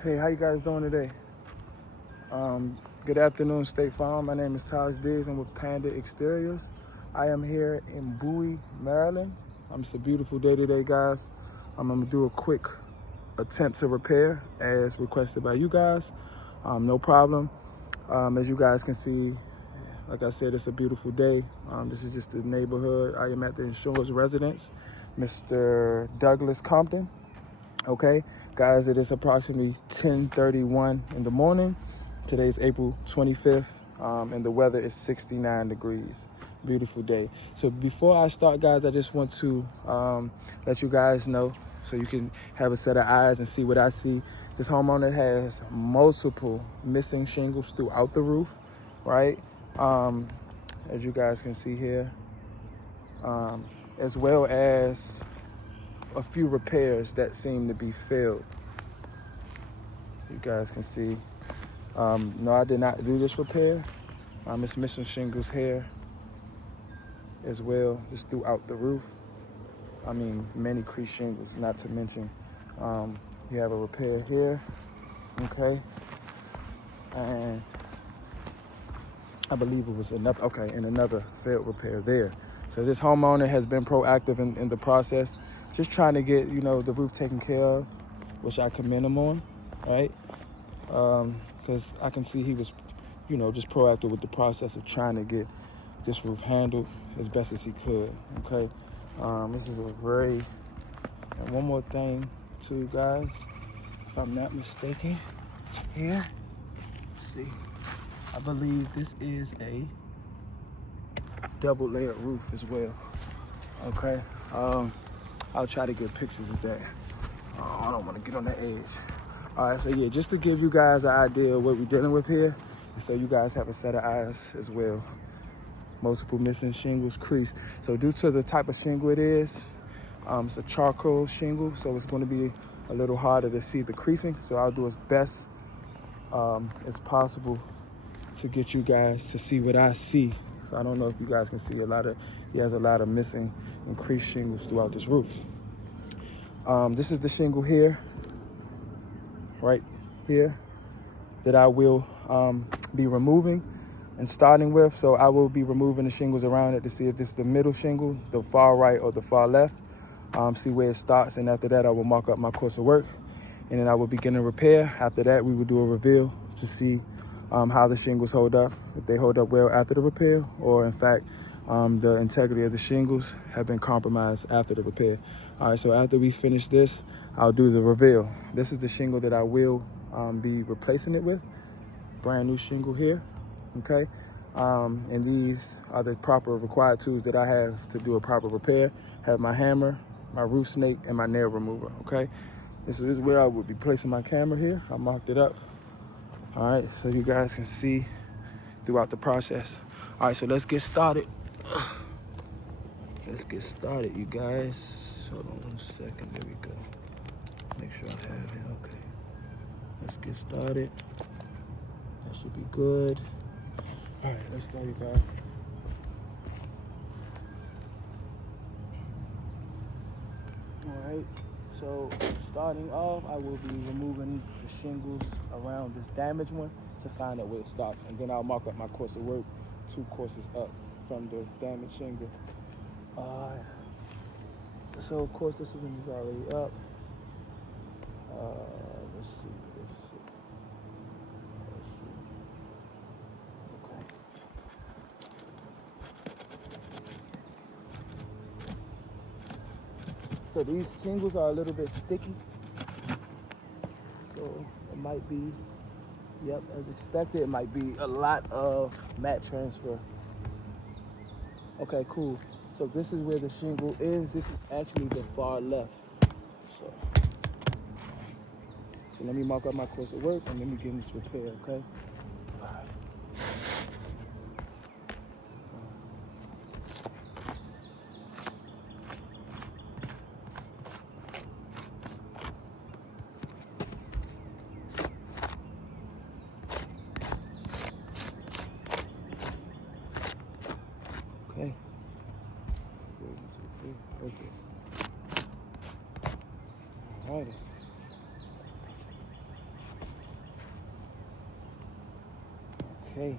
Hey, how you guys doing today? Good afternoon, State Farm. My name is Taj Diggs. I'm with Panda Exteriors. I am here in Bowie, Maryland. It's a beautiful day today, guys. I'm gonna do a quick attempt to repair as requested by you guys. No problem. As you guys can see, like I said, it's a beautiful day. This is just the neighborhood. I am at the insurance residence, Mr.Douglas Compton. Okay, guys, it is approximately 10:31 in the morning. Today's April 25th, and the weather is 69 degrees. Beautiful day. So before I start, guys, I just want to let you guys know so you can have a set of eyes and see what I see. This homeowner has multiple missing shingles throughout the roof, right? As you guys can see here, as well as a few repairs that seem to be failed. You guys can see. No, I did not do this repair. It's missing shingles here as well, just throughout the roof. Many crease shingles, not to mention you have a repair here, okay? And I believe it was another, okay, and another failed repair there. So this homeowner has been proactive in the process, just trying to get, the roof taken care of, which I commend him on, right? Because I can see he was, just proactive with the process of trying to get this roof handled as best as he could, okay? This is and one more thing too, guys, if I'm not mistaken, here, let's see, I believe this is a double layered roof as well, okay? I'll try to get pictures of that. I don't want to get on the edge. All right, so yeah, just to give you guys an idea of what we're dealing with here, so you guys have a set of eyes as well. Multiple missing shingles, crease. So due to the type of shingle it is, it's a charcoal shingle, so it's going to be a little harder to see the creasing. So I'll do as best as possible to get you guys to see what I see. So I don't know if you guys can see he has a lot of missing and creased shingles throughout this roof. This is the shingle here, right here, that I will be removing and starting with. So I will be removing the shingles around it to see if this is the middle shingle, the far right or the far left, see where it starts. And after that, I will mark up my course of work, and then I will begin a repair. After that, we will do a reveal to see how the shingles hold up, if they hold up well after the repair, or in fact, the integrity of the shingles have been compromised after the repair. All right, so after we finish this, I'll do the reveal. This is the shingle that I will be replacing it with. Brand new shingle here, okay? And these are the proper required tools that I have to do a proper repair. Have my hammer, my roof snake, and my nail remover, okay? This is where I will be placing my camera here. I marked it up. All right, so you guys can see throughout the process. All right, so let's get started. Let's get started, you guys. Hold on 1 second, there we go. Make sure I have it, okay. Let's get started. That should be good. All right, let's go, you guys. All right, so starting off, I will be removing the shingles around this damaged one to find out where it stops. And then I'll mark up my course of work 2 courses up from the damaged shingle. So of course this one is already up. Let's see. Okay. So these shingles are a little bit sticky. So it might be, yep, as expected, it might be a lot of mat transfer. Okay, cool. So this is where the shingle is. This is actually the far left. So let me mark up my course of work and let me get this repair, okay? All right. Okay. Okay. All right. Okay.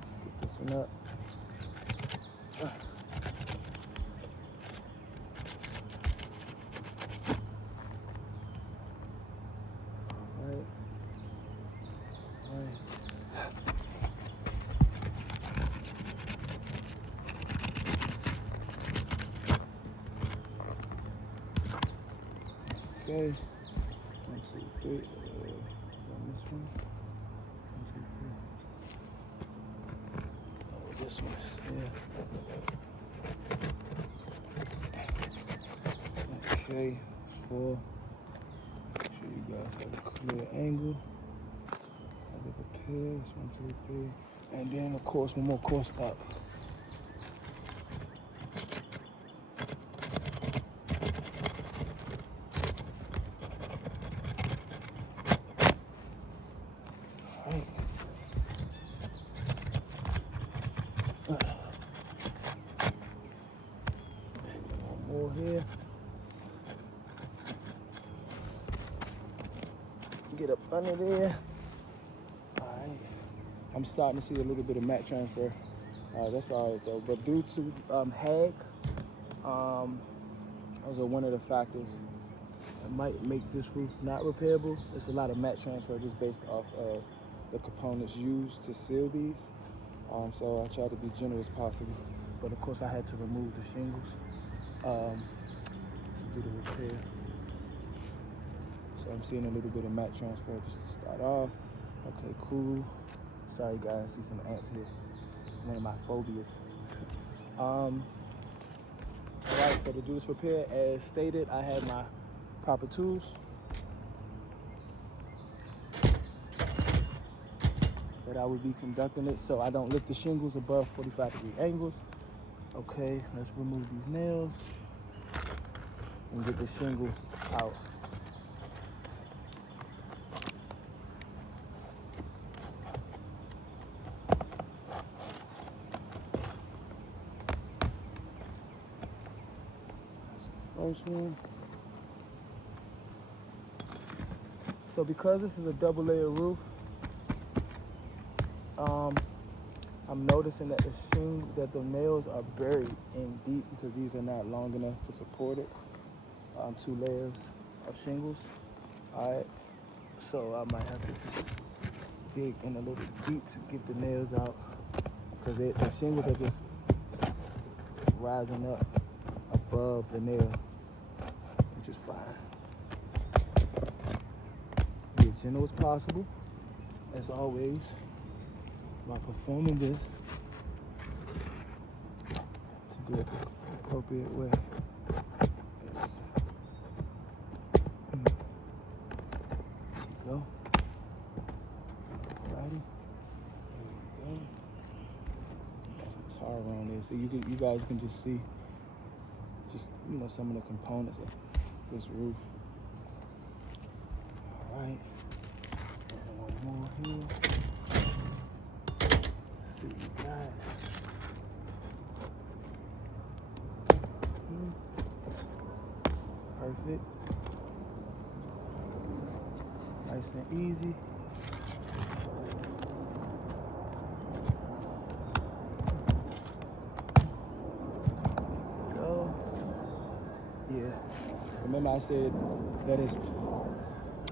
Let's get this one up. Okay, 1, 2, 3. On this one. 1, 2, 3. Oh, this one. Yeah. Okay, 4. Make sure you guys have a clear angle. Other repairs. 1, 2, 3. And then, of course, one more course up. More here. Get up under there. Alright. I'm starting to see a little bit of mat transfer. That's alright though. But due to hag, those are one of the factors that might make this roof not repairable. It's a lot of mat transfer just based off of the components used to seal these. So I try to be generous as possible. But of course I had to remove the shingles to do the repair. So I'm seeing a little bit of mat transfer just to start off. Okay, cool. Sorry guys, I see some ants here. One of my phobias. Alright, so to do this repair, as stated, I have my proper tools. That I would be conducting it so I don't lift the shingles above 45-degree angles. Okay, let's remove these nails and get the shingle out. First one. So because this is a double layer roof, I'm noticing that the nails are buried in deep because these are not long enough to support it. 2 layers of shingles. Alright, so I might have to dig in a little deep to get the nails out because the shingles are just rising up above the nail, which is fine. Be as gentle as possible, as always, while performing this to do it the appropriate way. Yes. There you go. Alrighty. There you go. Got some tar on there, so you guys can just see some of the components of this roof. All right, and one more here. Let's see what we got. Perfect. Nice and easy. Yeah, remember I said that it's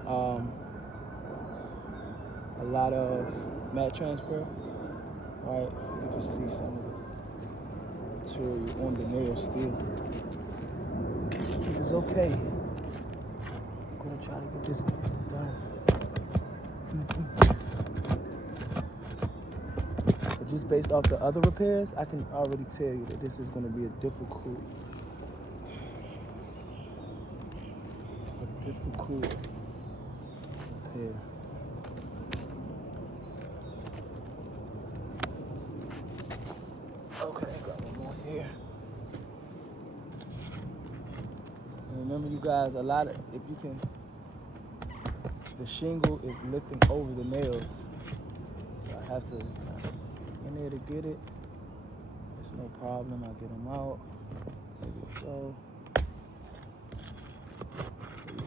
a lot of mat transfer, right? You can just see some of the material on the nail still, which is okay. I'm gonna try to get this done. But just based off the other repairs, I can already tell you that this is gonna be a difficult repair. Okay, got one more here. And remember, you guys, the shingle is lifting over the nails, so I have to in there to get it. There's no problem. I'll get them out. There we go.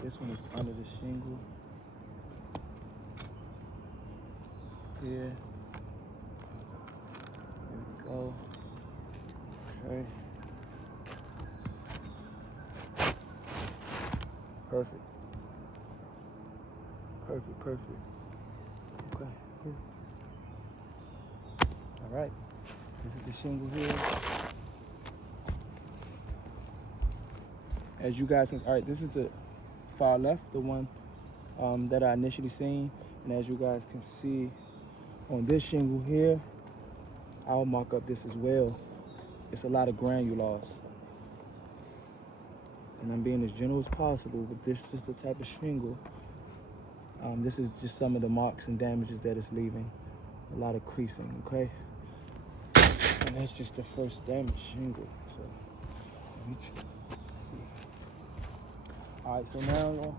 This one is under the shingle. here. There we go. Okay. Perfect. Perfect, perfect. Okay, cool. All right. This is the shingle here. As you guys can, all right, this is the far left, the one that I initially seen. And as you guys can see on this shingle here, I'll mark up this as well. It's a lot of granulars. And I'm being as general as possible, but this is the type of shingle. This is just some of the marks and damages that it's leaving. A lot of creasing, okay? And that's just the first damaged shingle. So let me see. All right, so now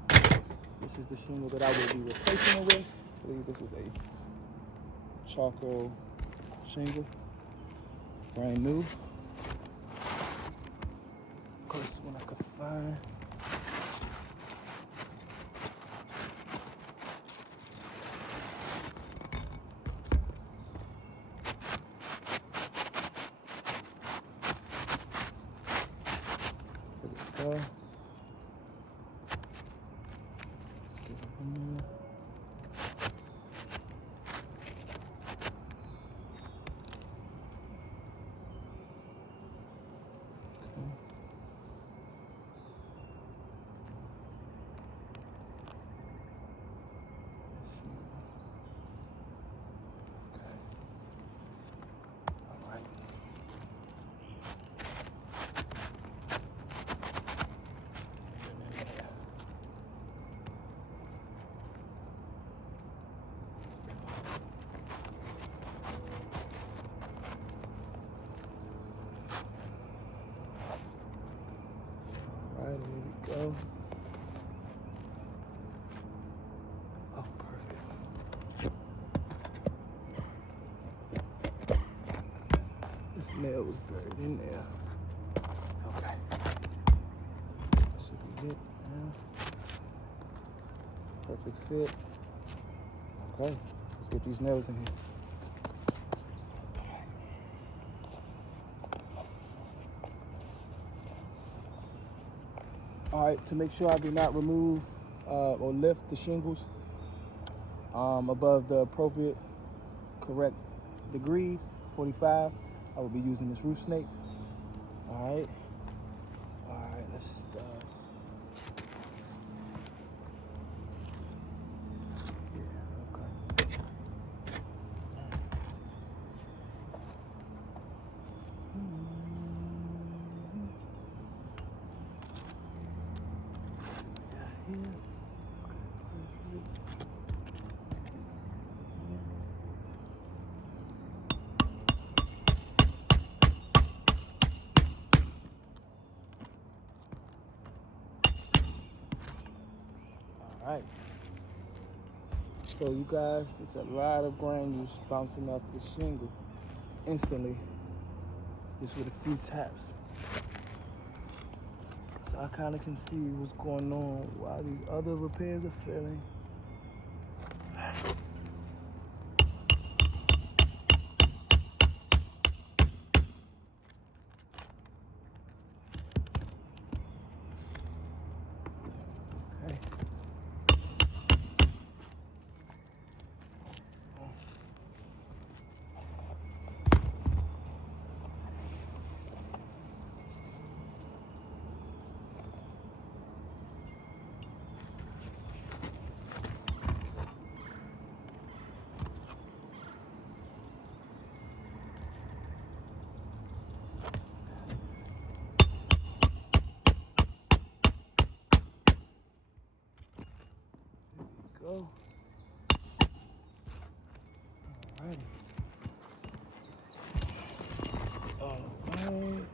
this is the shingle that I will be replacing it with. I believe this is a charcoal shingle, brand new. Closest one I could find. There we go. Let's get it in there. All right, here we go. Oh, perfect. This nail was buried in there. Okay. That should be it now. Perfect fit. Okay, let's get these nails in here. All right, to make sure I do not remove or lift the shingles above the appropriate correct degrees, 45, I will be using this roof snake. All right, let's start. Yeah, okay. All right. So you guys, it's a lot of granules bouncing off the shingle instantly, just with a few taps. So I kind of can see what's going on while these other repairs are failing. Okay. Go. Alrighty. Alright.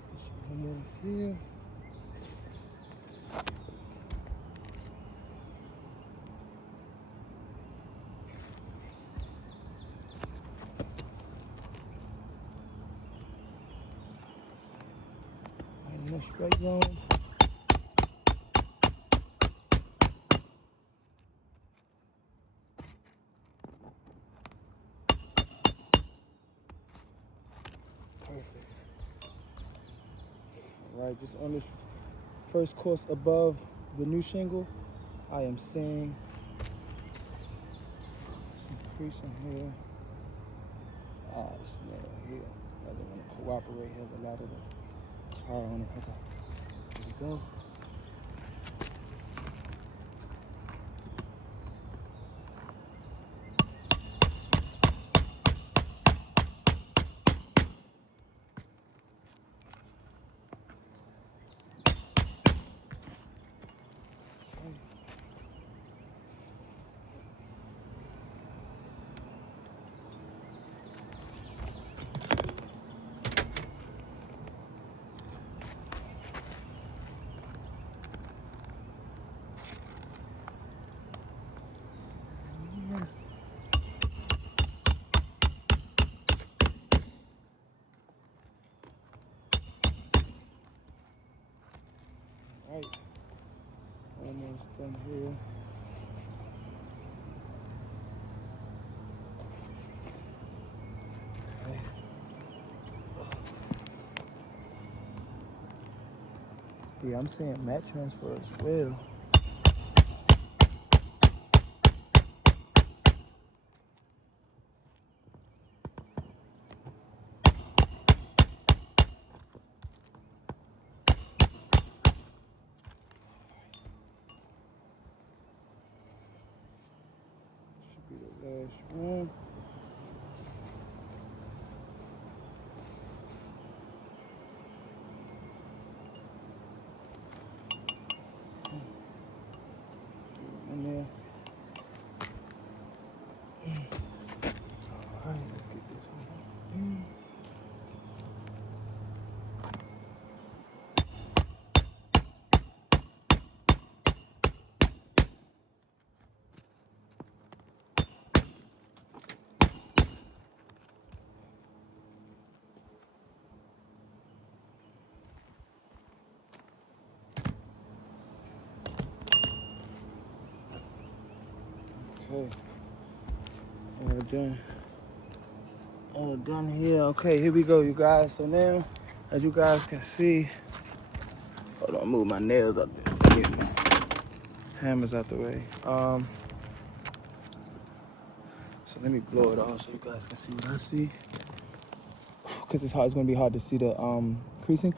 One more here. And a straight line. All right, just on this first course above the new shingle, I am seeing some creasing here. This nail here doesn't want to cooperate. Has a lot of the tar on it. Okay, here we go. Right, almost done here. Okay. Yeah, I'm seeing mat transfer as well. Should be the last one. In there. All right, let's get this one. Okay, all done here. Okay, here we go, you guys. So now, as you guys can see, hold on, move my nails up there. Get my hammers out the way. So let me blow it off so you guys can see what I see. Because it's gonna be hard to see the creasing.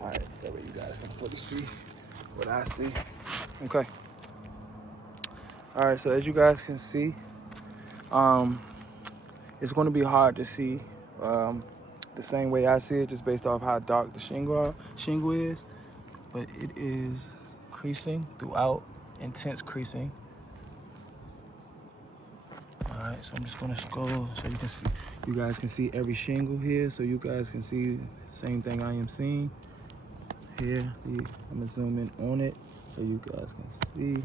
All right, that way you guys can fully see what I see. Okay. All right, so as you guys can see, it's going to be hard to see the same way I see it, just based off how dark the shingle is. But it is creasing throughout, intense creasing. All right, so I'm just gonna scroll so you can see, you guys can see every shingle here, so you guys can see the same thing I am seeing here. I'm gonna zoom in on it so you guys can see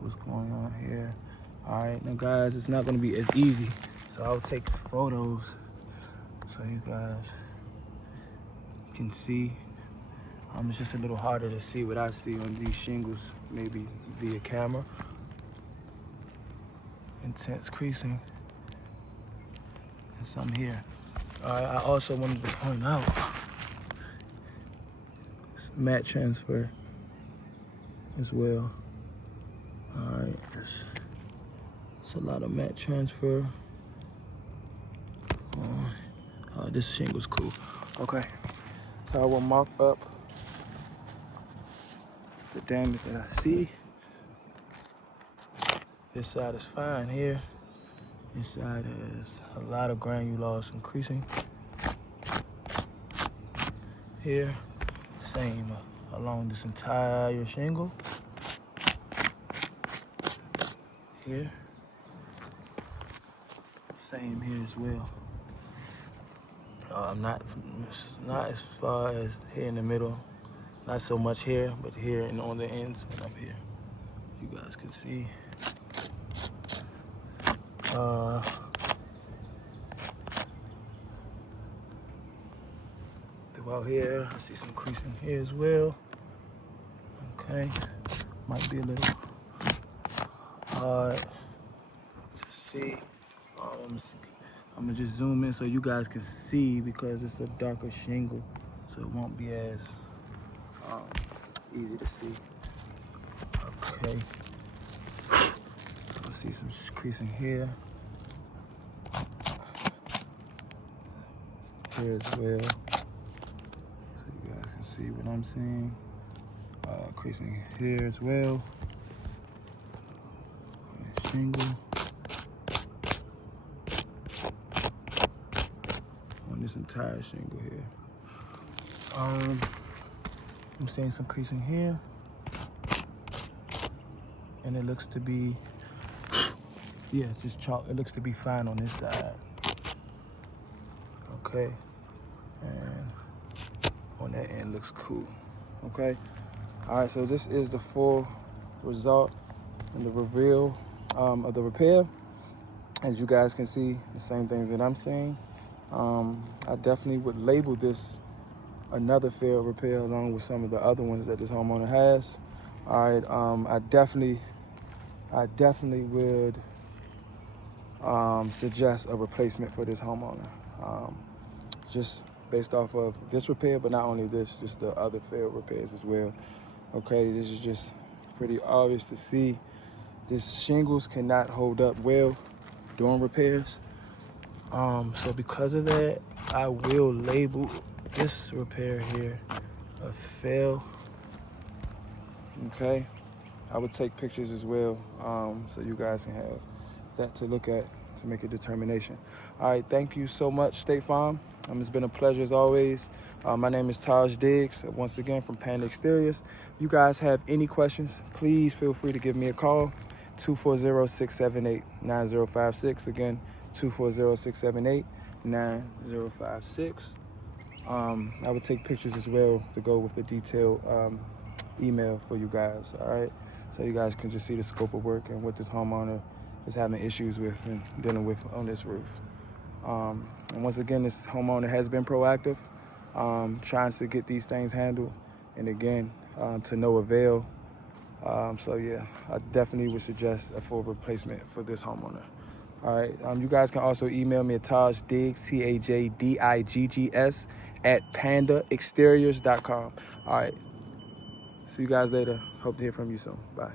what's going on here. All right, now guys, it's not gonna be as easy, so I'll take photos so you guys can see. It's just a little harder to see what I see on these shingles, maybe via camera. Intense creasing, and some here. All right, I also wanted to point out mat transfer as well. All right, it's a lot of mat transfer. This shingle's cool. Okay, so I will mark up the damage that I see. This side is fine here. This side has a lot of granulars increasing. Here, same along this entire shingle. Here, same here as well. Not as far as here in the middle. Not so much here, but here and on the ends and up here. You guys can see. about here. I see some creasing here as well. Okay, might be a little hard to see. Let me see. I'm gonna just zoom in so you guys can see because it's a darker shingle, so it won't be as easy to see. Okay, I see some creasing here as well, so you guys can see what I'm seeing. Creasing here as well on this shingle, on this entire shingle here. I'm seeing some creasing here, and it looks to be, yeah, it's just chalk. It looks to be fine on this side. Okay, and on that end looks cool. Okay, all right, so this is the full result and the reveal of the repair. As you guys can see, the same things that I'm seeing. I definitely would label this another failed repair along with some of the other ones that this homeowner has. All right, I definitely would suggest a replacement for this homeowner, just based off of this repair, but not only this, just the other failed repairs as well. Okay, this is just pretty obvious to see. This shingles cannot hold up well during repairs. So because of that, I will label this repair here a fail. Okay, I would take pictures as well, so you guys can have that to look at to make a determination. All right, thank you so much, State Farm. It's been a pleasure as always. My name is Taj Diggs, once again from Panda Exteriors. If you guys have any questions, please feel free to give me a call, 240-678-9056. Again, 240-678-9056. I would take pictures as well to go with the detailed email for you guys, all right? So you guys can just see the scope of work and what this homeowner is having issues with and dealing with on this roof. And once again, this homeowner has been proactive, trying to get these things handled, and again, to no avail. So yeah, I definitely would suggest a full replacement for this homeowner. All right, you guys can also email me at Taj Diggs, TAJDIGGS, @pandaexteriors.com. All right, see you guys later. Hope to hear from you soon. Bye.